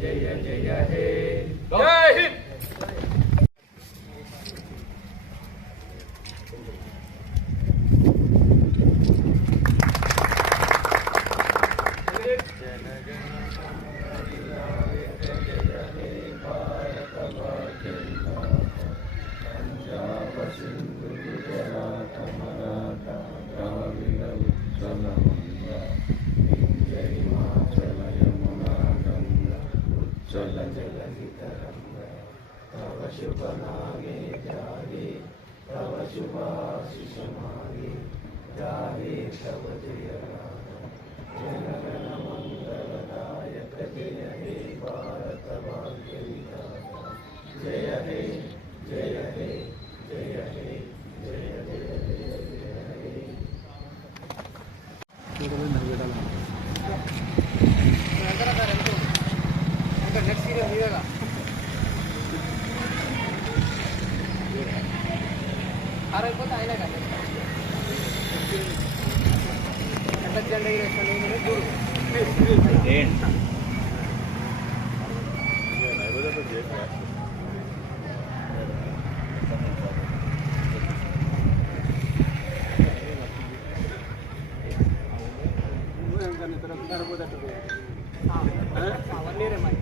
జయ జయ హే జై హింద్. तव शुभ नामे जागे तव शुभाशिष मागे जागे तव जय जनगण मंगलदायक जय हे भारत भाग्य विधाता जय हे जय हे जय हे जय जय जय जय हे. ఆరైపోతే అయినా కానీ ఎంత జెండా చూడు అవన్నీ మరి